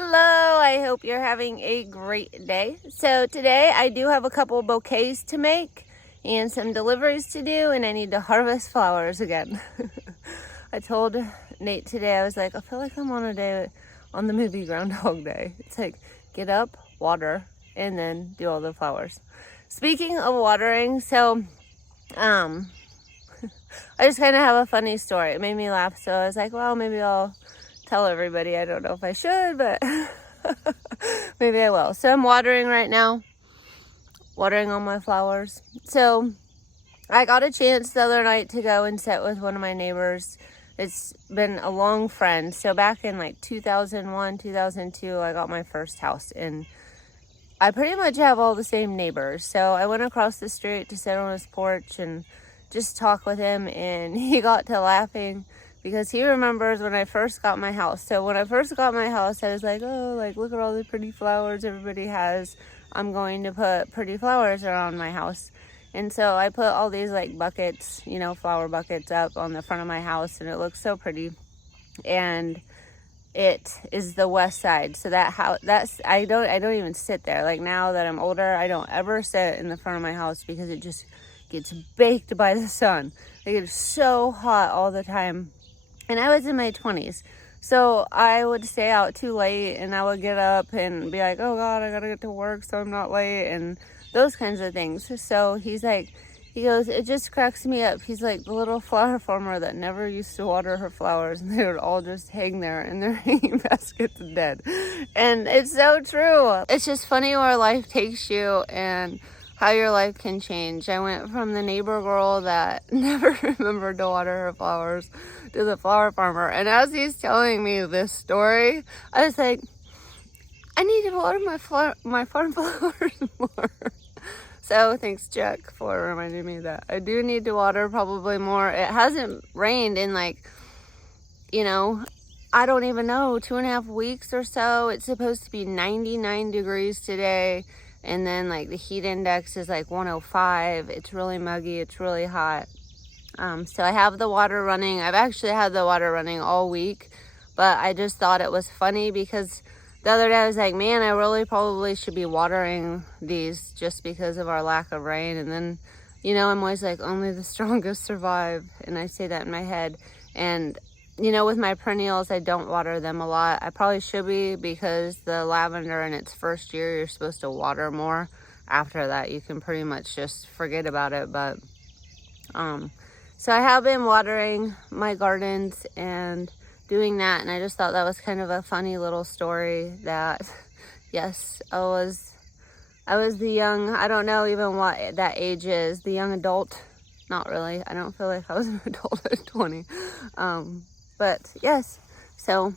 Hello, I hope you're having a great day. So today I do have a couple bouquets to make and some deliveries to do, and I need to harvest flowers again. I told Nate today, I was like, I feel like I'm on a day on the movie Groundhog Day. It's like, get up, water, and then do all the flowers. Speaking of watering, so I just kind of have a funny story. It made me laugh, so I was like, well, maybe I'll tell everybody. I don't know if I should, but maybe I will. So I'm watering right now, watering all my flowers. So I got a chance the other night to go and sit with one of my neighbors. It's been a long friend. So back in like 2001, 2002, I got my first house, and I pretty much have all the same neighbors. So I went across the street to sit on his porch and just talk with him, and he got to laughing because he remembers when I first got my house. So when I first got my house, I was like, oh, like, look at all the pretty flowers everybody has. I'm going to put pretty flowers around my house. And so I put all these like buckets, you know, flower buckets up on the front of my house, and it looks so pretty. And it is the west side. So that house, I don't even sit there. Like now that I'm older, I don't ever sit in the front of my house because it just gets baked by the sun. It gets so hot all the time. And I was in my 20s, so I would stay out too late, and I would get up and be like, oh God, I gotta get to work so I'm not late, and those kinds of things. So he goes, it just cracks me up. He's like the little flower farmer that never used to water her flowers, and they would all just hang there in their hanging baskets dead. And it's so true. It's just funny where life takes you and how your life can change. I went from the neighbor girl that never remembered to water her flowers to the flower farmer. And as he's telling me this story, I was like, I need to water my farm flowers more. So thanks, Jack, for reminding me that I do need to water probably more. It hasn't rained in like, you know, I don't even know, 2.5 weeks or so. It's supposed to be 99 degrees today. And then like the heat index is like 105. It's really muggy. It's really hot. So I have the water running. I've actually had the water running all week, but I just thought it was funny because the other day I was like, man, I really probably should be watering these just because of our lack of rain. And then, you know, I'm always like, only the strongest survive. And I say that in my head. And you know, with my perennials, I don't water them a lot. I probably should be, because the lavender in its first year, you're supposed to water more. After that, you can pretty much just forget about it. But, so I have been watering my gardens and doing that. And I just thought that was kind of a funny little story that, yes, I was the young, I don't know even what that age is, the young adult. Not really. I don't feel like I was an adult at 20. But yes, so,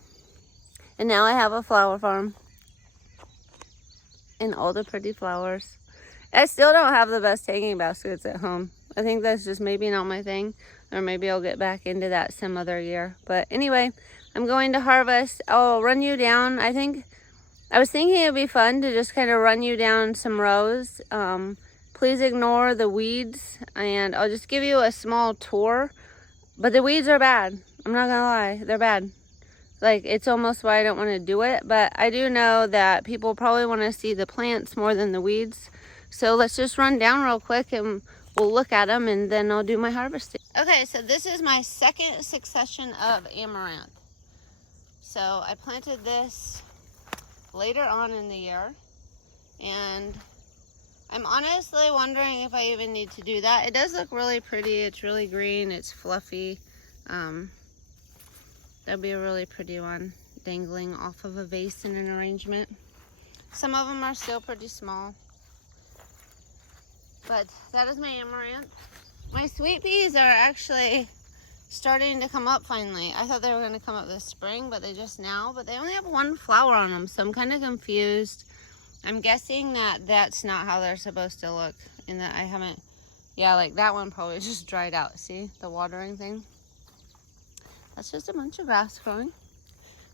and now I have a flower farm and all the pretty flowers. I still don't have the best hanging baskets at home. I think that's just maybe not my thing, or maybe I'll get back into that some other year. But anyway, I'm going to harvest. I'll run you down. I was thinking it'd be fun to just kind of run you down some rows. Please ignore the weeds, and I'll just give you a small tour. But the weeds are bad. I'm not gonna lie, they're bad. Like, it's almost why I don't want to do it. But I do know that people probably want to see the plants more than the weeds. So let's just run down real quick and we'll look at them, and then I'll do my harvesting. Okay, so this is my second succession of amaranth. So I planted this later on in the year, and I'm honestly wondering if I even need to do that. It does look really pretty. It's really green. It's fluffy. That'd be a really pretty one, dangling off of a vase in an arrangement. Some of them are still pretty small. But that is my amaranth. My sweet peas are actually starting to come up finally. I thought they were going to come up this spring, but they just now. But they only have one flower on them, so I'm kind of confused. I'm guessing that that's not how they're supposed to look, and that I haven't, yeah, like that one probably just dried out. See the watering thing? That's just a bunch of grass growing.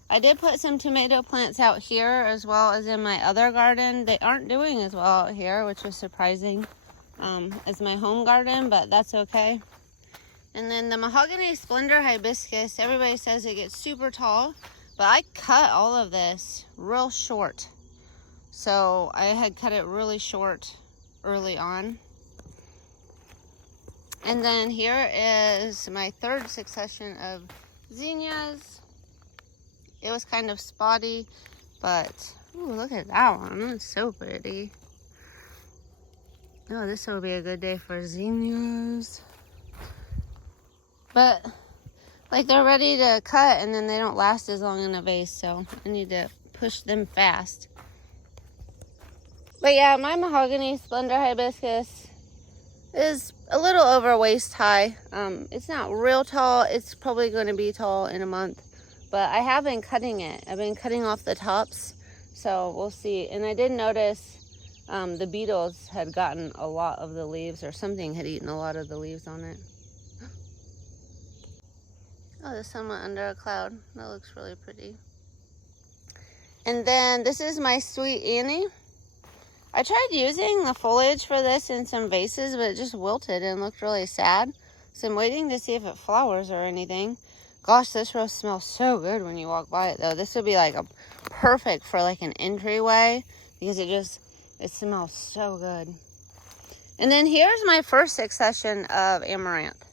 I did put some tomato plants out here as well as in my other garden. They aren't doing as well out here, which is surprising, as my home garden, but that's okay. And then the mahogany splendor hibiscus, everybody says it gets super tall, But I cut all of this real short. So I had cut it really short early on. And then here is my third succession of zinnias. It was kind of spotty, but ooh, look at that one. It's so pretty. Oh, this will be a good day for zinnias. But like they're ready to cut and then they don't last as long in a vase, so I need to push them fast. But yeah, my mahogany splendor hibiscus is a little over waist high. It's not real tall. It's probably going to be tall in a month, but I have been cutting it. I've been cutting off the tops, so we'll see. And I did notice the beetles had gotten a lot of the leaves, or something had eaten a lot of the leaves on it. Oh, the sun went under a cloud. That looks really pretty. And then this is my sweet Annie. I tried using the foliage for this in some vases, but it just wilted and looked really sad. So I'm waiting to see if it flowers or anything. Gosh, this rose smells so good when you walk by it though. This would be like a perfect for like an entryway because it smells so good. And then here's my first succession of amaranth,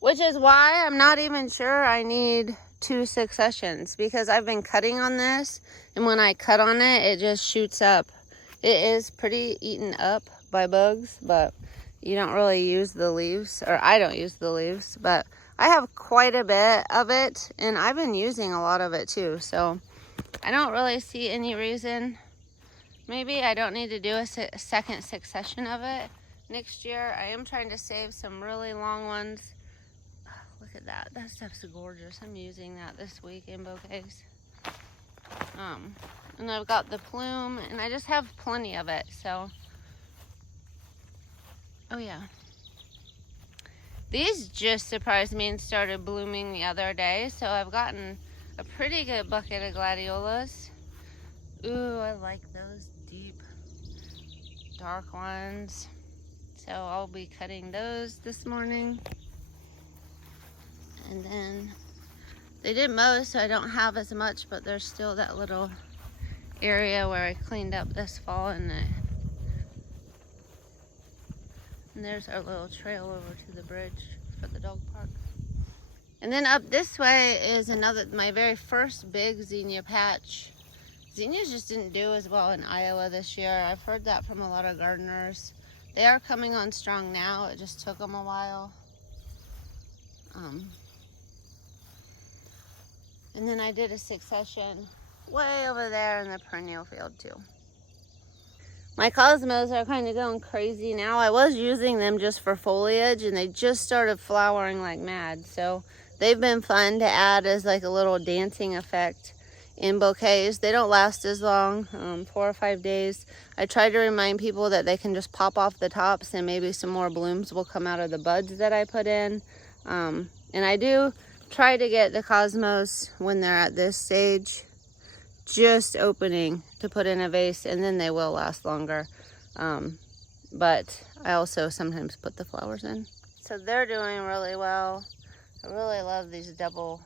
which is why I'm not even sure I need 2 successions, because I've been cutting on this, and when I cut on it, it just shoots up. It is pretty eaten up by bugs, but you don't really use the leaves, or I don't use the leaves, but I have quite a bit of it, and I've been using a lot of it too, so I don't really see any reason. Maybe I don't need to do a second succession of it next year. I am trying to save some really long ones. Look at that. That stuff's gorgeous. I'm using that this week in bouquets. And I've got the plume, and I just have plenty of it, so. Oh yeah. These just surprised me and started blooming the other day, so I've gotten a pretty good bucket of gladiolas. Ooh, I like those deep, dark ones. So I'll be cutting those this morning. And then they did mow, so I don't have as much, but there's still that little area where I cleaned up this fall, and there's our little trail over to the bridge for the dog park. And then up this way is my very first big zinnia patch. Zinnias just didn't do as well in Iowa this year. I've heard that from a lot of gardeners. They are coming on strong now. It just took them a while. And then I did a succession way over there in the perennial field too. My cosmos are kind of going crazy now. I was using them just for foliage, and they just started flowering like mad. So they've been fun to add as like a little dancing effect in bouquets. They don't last as long, 4 or 5 days. I try to remind people that they can just pop off the tops and maybe some more blooms will come out of the buds that I put in. And I do try to get the cosmos when they're at this stage just opening to put in a vase, and then they will last longer. But I also sometimes put the flowers in. So they're doing really well. I really love these double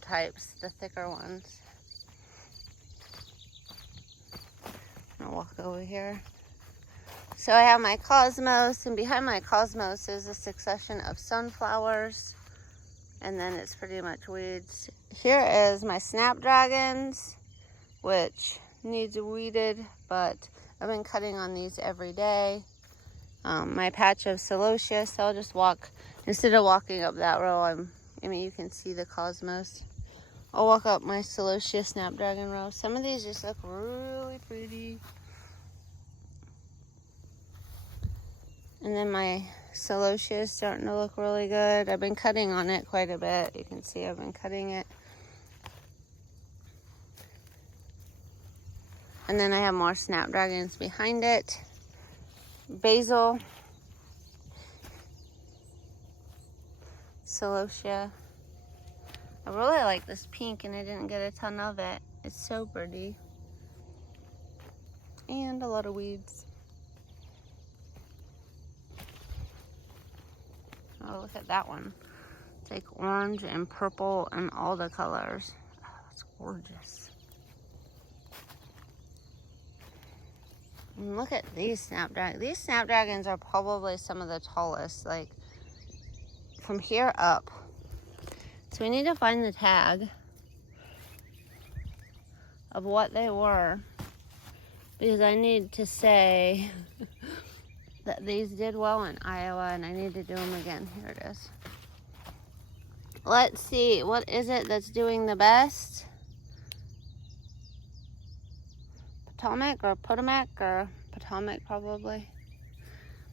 types, the thicker ones. I'll walk over here. So I have my cosmos, and behind my cosmos is a succession of sunflowers, and then it's pretty much weeds. Here is my snapdragons, which needs weeded, but I've been cutting on these every day. My patch of celosia, so I'll just walk, instead of walking up that row, I mean, you can see the cosmos. I'll walk up my celosia snapdragon row. Some of these just look really pretty. And then my celosia is starting to look really good. I've been cutting on it quite a bit. You can see I've been cutting it. And then I have more snapdragons behind it. Basil. Celosia. I really like this pink, and I didn't get a ton of it. It's so pretty. And a lot of weeds. Oh, look at that one. It's like orange and purple and all the colors. gorgeous. And look at these snapdragons. These snapdragons are probably some of the tallest, like from here up. So we need to find the tag of what they were, because I need to say that these did well in Iowa and I need to do them again. Here it is. Let's see, what is it that's doing the best? Potomac or Potomac or Potomac probably.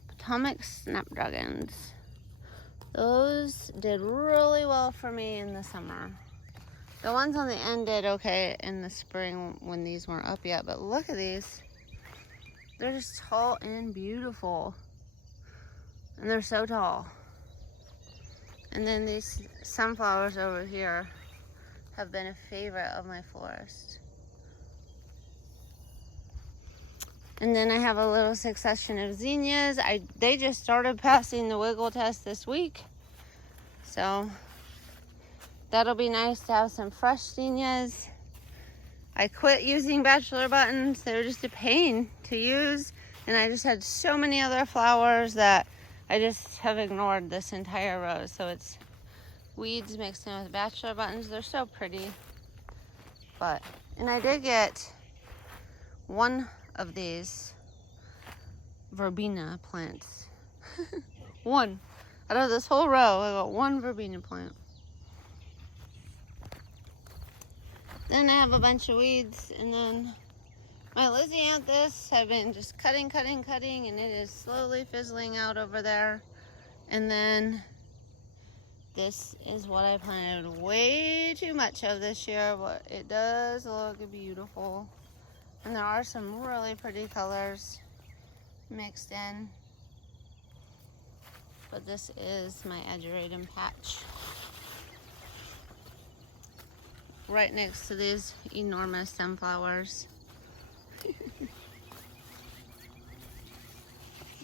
Potomac snapdragons. Those did really well for me in the summer. The ones on the end did okay in the spring when these weren't up yet, but look at these. They're just tall and beautiful. And they're so tall. And then these sunflowers over here have been a favorite of my florist. And then I have a little succession of zinnias. They just started passing the wiggle test this week. So that'll be nice to have some fresh zinnias. I quit using bachelor buttons. They were just a pain to use. And I just had so many other flowers that I just have ignored this entire row. So it's weeds mixed in with bachelor buttons. They're so pretty. And I did get one of these verbena plants. One. Out of this whole row, I got one verbena plant. Then I have a bunch of weeds, and then my lisianthus I've been just cutting, and it is slowly fizzling out over there. And then this is what I planted way too much of this year, but it does look beautiful. And there are some really pretty colors mixed in. But this is my ageratum patch. Right next to these enormous sunflowers.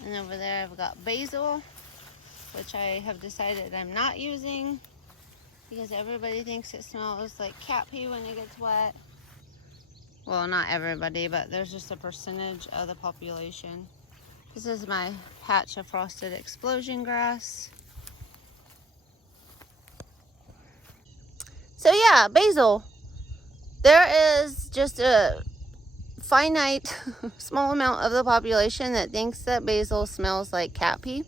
And over there I've got basil, which I have decided I'm not using because everybody thinks it smells like cat pee when it gets wet. Well, not everybody, but there's just a percentage of the population. This is my patch of frosted explosion grass. So yeah, basil. There is just a finite small amount of the population that thinks that basil smells like cat pee.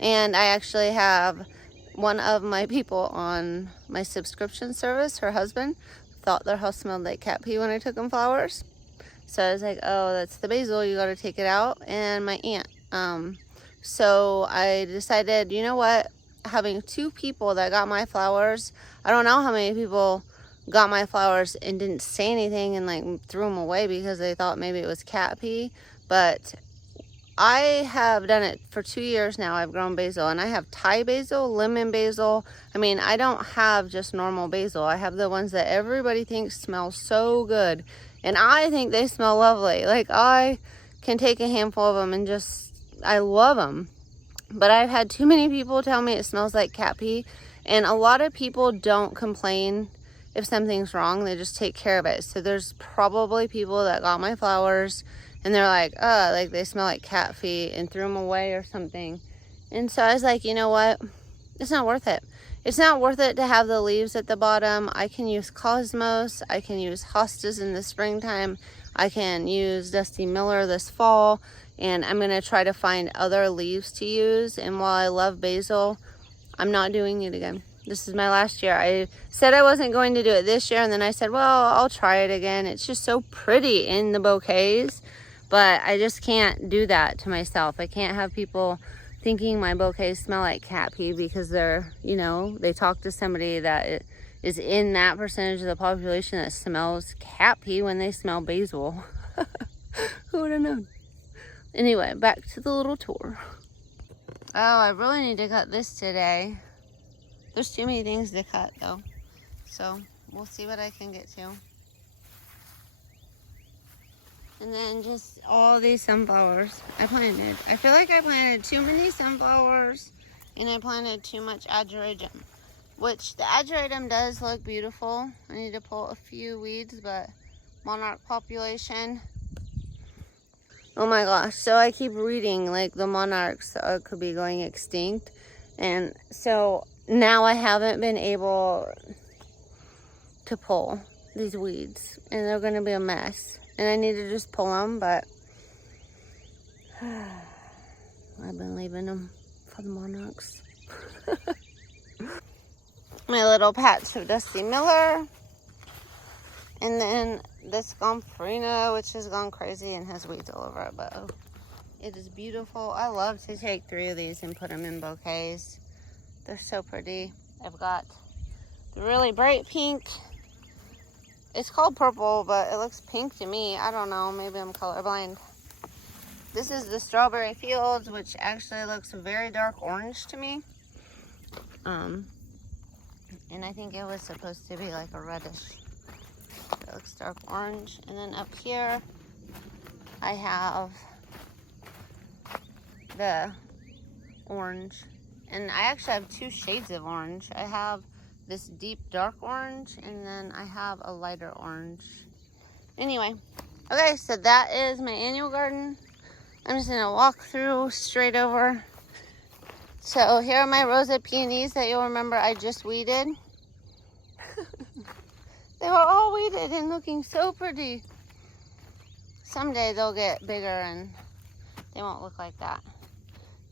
And I actually have one of my people on my subscription service, her husband, thought their house smelled like cat pee when I took them flowers. So I was like, oh, that's the basil, you gotta take it out. And my aunt. So I decided, you know what? Having two people that got my flowers, I don't know how many people got my flowers and didn't say anything and like threw them away because they thought maybe it was cat pee. But I have done it for 2 years now. I've grown basil, and I have Thai basil, lemon basil. I mean, I don't have just normal basil. I have the ones that everybody thinks smell so good, and I think they smell lovely. Like, I can take a handful of them and just, I love them. But I've had too many people tell me it smells like cat pee, and a lot of people don't complain if something's wrong. They just take care of it. So there's probably people that got my flowers and they're like, oh, like they smell like cat feet, and threw them away or something. And so I was like, you know what? It's not worth it. It's not worth it to have the leaves at the bottom. I can use Cosmos. I can use hostas in the springtime. I can use Dusty Miller this fall. And I'm going to try to find other leaves to use. And while I love basil, I'm not doing it again. This is my last year. I said I wasn't going to do it this year, and then I said, well, I'll try it again. It's just so pretty in the bouquets, but I just can't do that to myself. I can't have people thinking my bouquets smell like cat pee because they're, you know, they talk to somebody that is in that percentage of the population that smells cat pee when they smell basil. Who would have known? Anyway, back to the little tour. Oh, I really need to cut this today. There's too many things to cut though. So we'll see what I can get to. And then just all these sunflowers I planted. I feel like I planted too many sunflowers and I planted too much ageratum. which the ageratum does look beautiful. I need to pull a few weeds, but monarch population. Oh my gosh, so I keep reading like the monarchs could be going extinct. And so now I haven't been able to pull these weeds and they're gonna be a mess. And I need to just pull them, but I've been leaving them for the monarchs. My little patch of Dusty Miller. And then this Gomphrena, which has gone crazy and has weeds all over it, but oh, it is beautiful. I love to take 3 of these and put them in bouquets. They're so pretty. I've got the really bright pink. It's called purple, but it looks pink to me. I don't know, maybe I'm colorblind. This is the Strawberry Fields, which actually looks very dark orange to me. And I think it was supposed to be like a reddish. It looks dark orange. And then up here, I have the orange. And I actually have 2 shades of orange. I have this deep dark orange, and then I have a lighter orange. Anyway, okay, so that is my annual garden. I'm just gonna walk through straight over. So here are my rosa peonies that you'll remember I just weeded. They were all weeded and looking so pretty. Someday they'll get bigger and they won't look like that.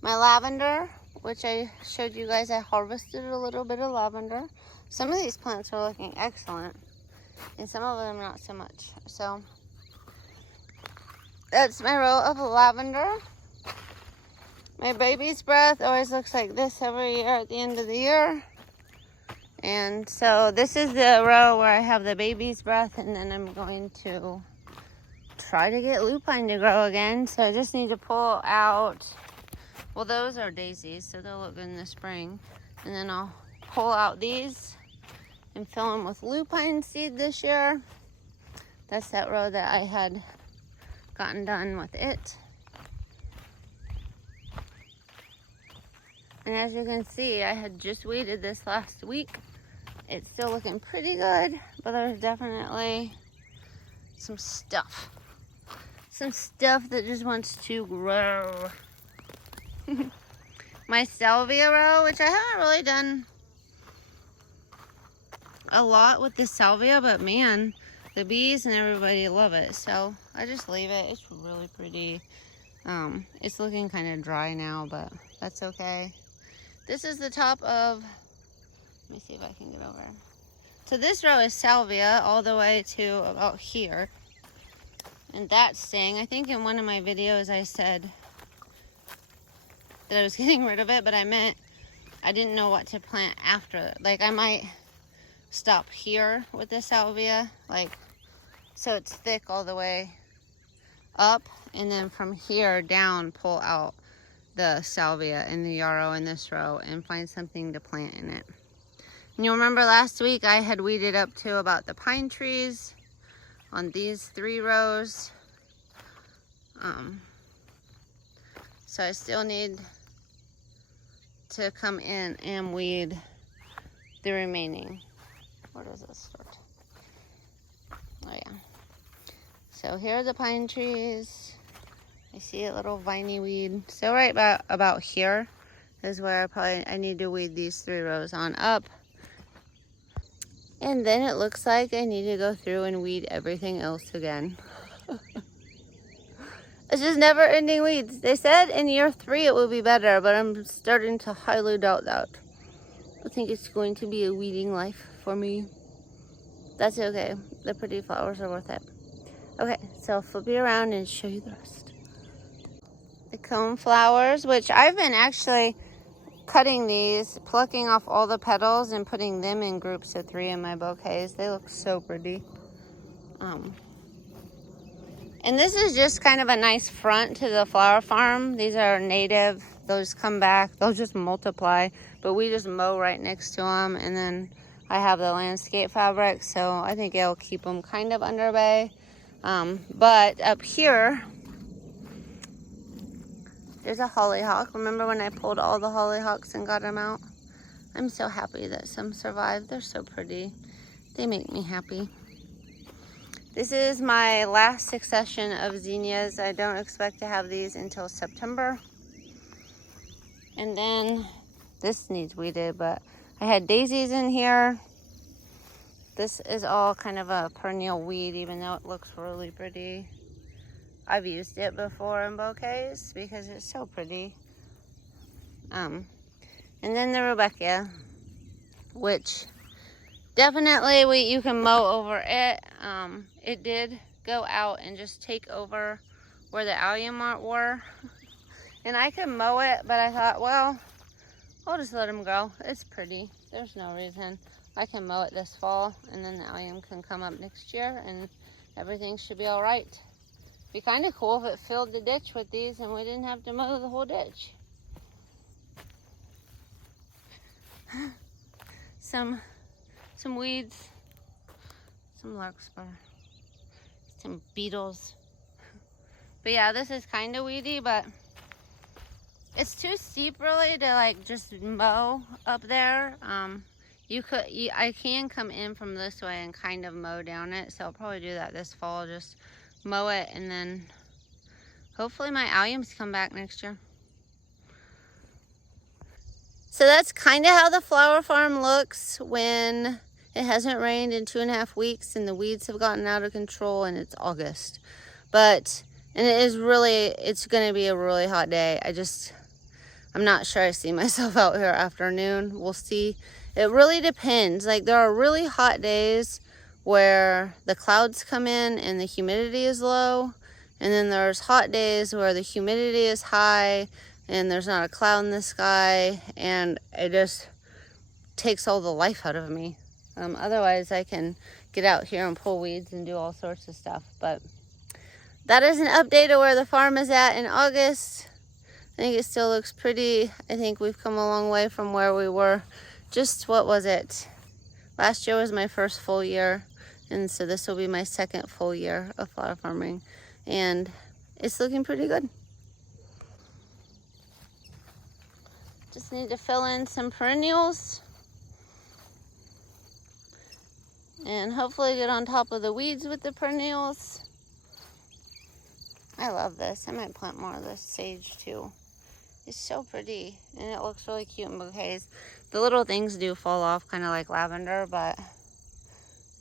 My lavender, which I showed you guys, I harvested a little bit of lavender. Some of these plants are looking excellent and some of them not so much. So that's my row of lavender. My baby's breath always looks like this every year at the end of the year. And so this is the row where I have the baby's breath, and then I'm going to try to get lupine to grow again. So I just need to pull out, well, those are daisies, so they'll look good in the spring. And then I'll pull out these and fill them with lupine seed this year. That's that row that I had gotten done with it. And as you can see, I had just weeded this last week. It's still looking pretty good, but there's definitely some stuff. Some stuff that just wants to grow. My salvia row, which I haven't really done a lot with the salvia, but man, the bees and everybody love it. So I just leave it. It's really pretty. It's looking kind of dry now, but that's okay. This is the top of, let me see if I can get over. So this row is salvia all the way to about here. And that's staying. I think in one of my videos I said that I was getting rid of it, but I meant I didn't know what to plant after. Like I might stop here with the salvia, like so it's thick all the way up, and then from here down pull out the salvia and the yarrow in this row and find something to plant in it. And you'll remember last week I had weeded up to about the pine trees on these 3 rows. So I still need to come in and weed the remaining. Where does this start? Oh yeah. So here are the pine trees. I see a little viney weed. So right about here is where I need to weed these 3 rows on up. And then it looks like I need to go through and weed everything else again. It's just never ending weeds. They said in year 3 it will be better, but I'm starting to highly doubt that. I think it's going to be a weeding life for me. That's okay. The pretty flowers are worth it. Okay, so I'll flip you around and show you the rest. The cone flowers, which I've been actually cutting these, plucking off all the petals and putting them in groups of 3 in my bouquets. They look so pretty. And this is just kind of a nice front to the flower farm. These are native. They'll just come back. They'll just multiply. But we just mow right next to them. And then I have the landscape fabric, so I think it'll keep them kind of under bay. But up here, there's a hollyhock. Remember when I pulled all the hollyhocks and got them out? I'm so happy that some survived. They're so pretty. They make me happy. This is my last succession of zinnias. I don't expect to have these until September. And then this needs weeded, but I had daisies in here. This is all kind of a perennial weed, even though it looks really pretty. I've used it before in bouquets because it's so pretty. And then the Rebecca, which definitely you can mow over it. It did go out and just take over where the allium were. And I could mow it, but I thought, well, I'll just let them grow. It's pretty. There's no reason. I can mow it this fall, and then the allium can come up next year, and everything should be all right. Be kind of cool if it filled the ditch with these and we didn't have to mow the whole ditch. Some weeds, some larkspur, some beetles. But yeah, this is kind of weedy, but it's too steep really to like just mow up there. I can come in from this way and kind of mow down it, so I'll probably do that this fall. Just mow it, and then hopefully my alliums come back next year. So that's kind of how the flower farm looks when it hasn't rained in 2.5 weeks and the weeds have gotten out of control and it's August. And it's going to be a really hot day. I'm not sure I see myself out here afternoon. We'll see. It really depends. Like, there are really hot days where the clouds come in and the humidity is low. And then there's hot days where the humidity is high and there's not a cloud in the sky, and it just takes all the life out of me. Otherwise, I can get out here and pull weeds and do all sorts of stuff. But that is an update of where the farm is at in August. I think it still looks pretty. I think we've come a long way from where we were. Just, what was it? Last year was my first full year, and so this will be my second full year of flower farming, and it's looking pretty good. Just need to fill in some perennials and hopefully get on top of the weeds with the perennials. I love this. I might plant more of this sage too. It's so pretty and it looks really cute in bouquets. The little things do fall off, kind of like lavender, but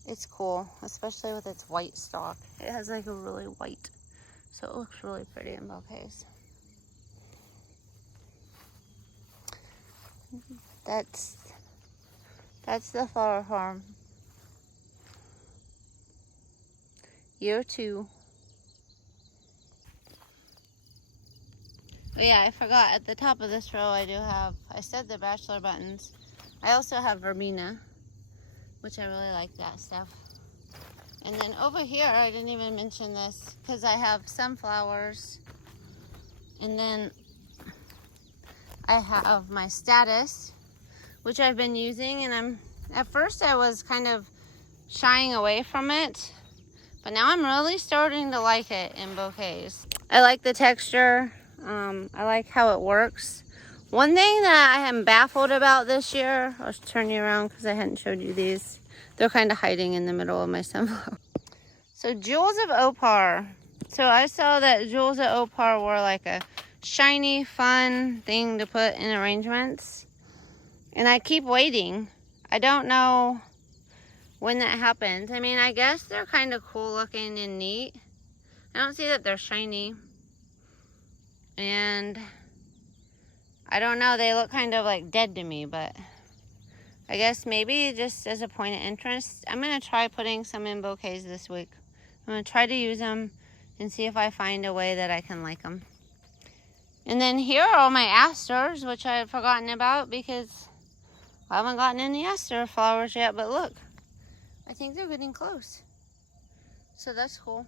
it's cool, especially with its white stalk. It has like a really white, so it looks really pretty in bouquets. That's the flower farm. Year 2. But yeah, I forgot, at the top of this row I said the bachelor buttons. I also have verbena, which I really like that stuff. And then over here, I didn't even mention this, because I have sunflowers. And then I have my status, which I've been using, and at first I was kind of shying away from it, but now I'm really starting to like it in bouquets. I like the texture. I like how it works. One thing that I am baffled about this year, I'll turn you around because I hadn't showed you these. They're kind of hiding in the middle of my sunflower. So jewels of opar. So I saw that jewels of opar were like a shiny, fun thing to put in arrangements. And I keep waiting. I don't know when that happens. I mean, I guess they're kind of cool looking and neat. I don't see that they're shiny. And I don't know, they look kind of like dead to me, but I guess maybe just as a point of interest, I'm going to try putting some in bouquets this week. I'm going to try to use them and see if I find a way that I can like them. And then here are all my asters, which I had forgotten about because I haven't gotten any aster flowers yet, but look, I think they're getting close. So that's cool.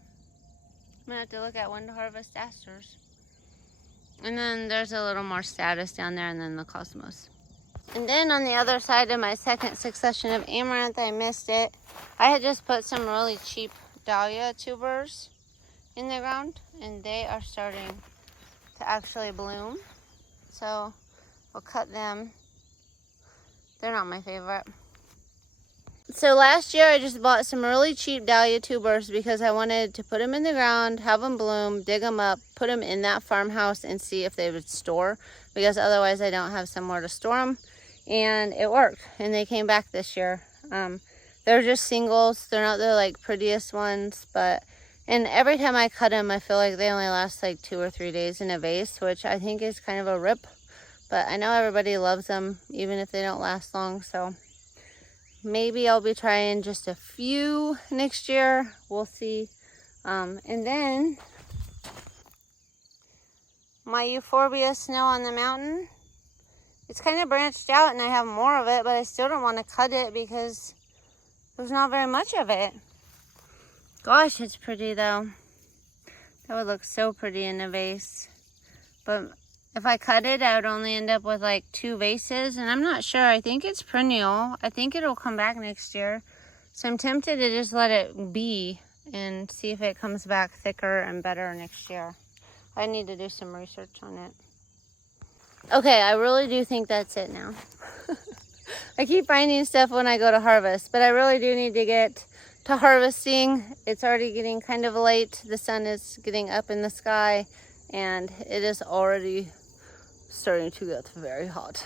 I'm going to have to look at when to harvest asters. And then there's a little more status down there, and then the cosmos. And then on the other side of my second succession of amaranth, I missed it. I had just put some really cheap dahlia tubers in the ground, and they are starting to actually bloom. So I'll cut them They're not my favorite. So last year I just bought some really cheap dahlia tubers because I wanted to put them in the ground, have them bloom, dig them up, put them in that farmhouse and see if they would store, because otherwise I don't have somewhere to store them. And it worked, and they came back this year. They're just singles. They're not the like prettiest ones, and every time I cut them I feel like they only last like 2 or 3 days in a vase, which I think is kind of a rip. But I know everybody loves them even if they don't last long, so maybe I'll be trying just a few next year. We'll see. And then my euphorbia snow on the mountain. It's kind of branched out and I have more of it, but I still don't want to cut it because there's not very much of it. Gosh, it's pretty though. That would look so pretty in a vase. But if I cut it, I would only end up with like 2 vases, and I'm not sure. I think it's perennial. I think it'll come back next year. So I'm tempted to just let it be and see if it comes back thicker and better next year. I need to do some research on it. Okay, I really do think that's it now. I keep finding stuff when I go to harvest, but I really do need to get to harvesting. It's already getting kind of late. The sun is getting up in the sky, and it is already starting to get very hot.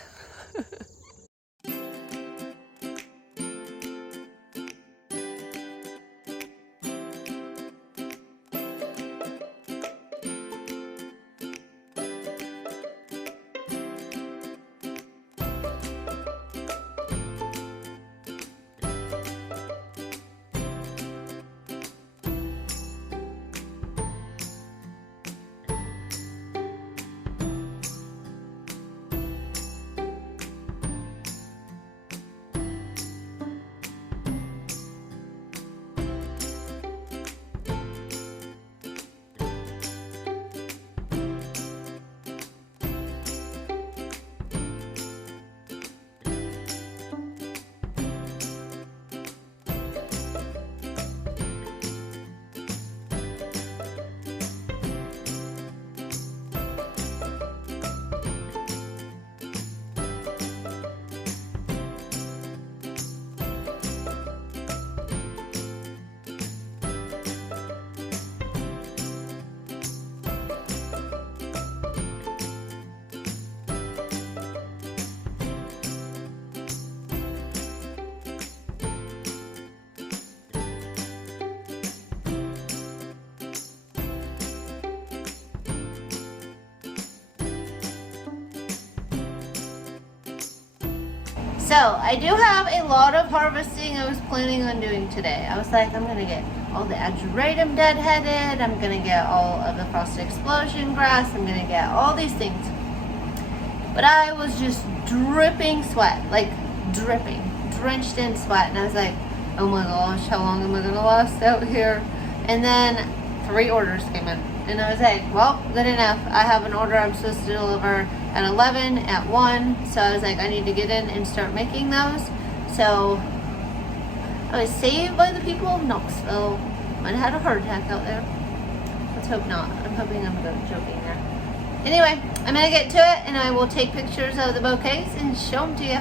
So I do have a lot of harvesting I was planning on doing today. I was like, I'm gonna get all the ageratum deadheaded, I'm gonna get all of the frosted explosion grass, I'm gonna get all these things. But I was just dripping sweat, like dripping, drenched in sweat. And I was like, oh my gosh, how long am I gonna last out here? And then 3 orders came in. And I was like, well, good enough. I have an order I'm supposed to deliver at 11, at 1. So I was like, I need to get in and start making those. So I was saved by the people of Knoxville. Might have had a heart attack out there. Let's hope not. I'm hoping I'm joking there. Anyway, I'm going to get to it and I will take pictures of the bouquets and show them to you.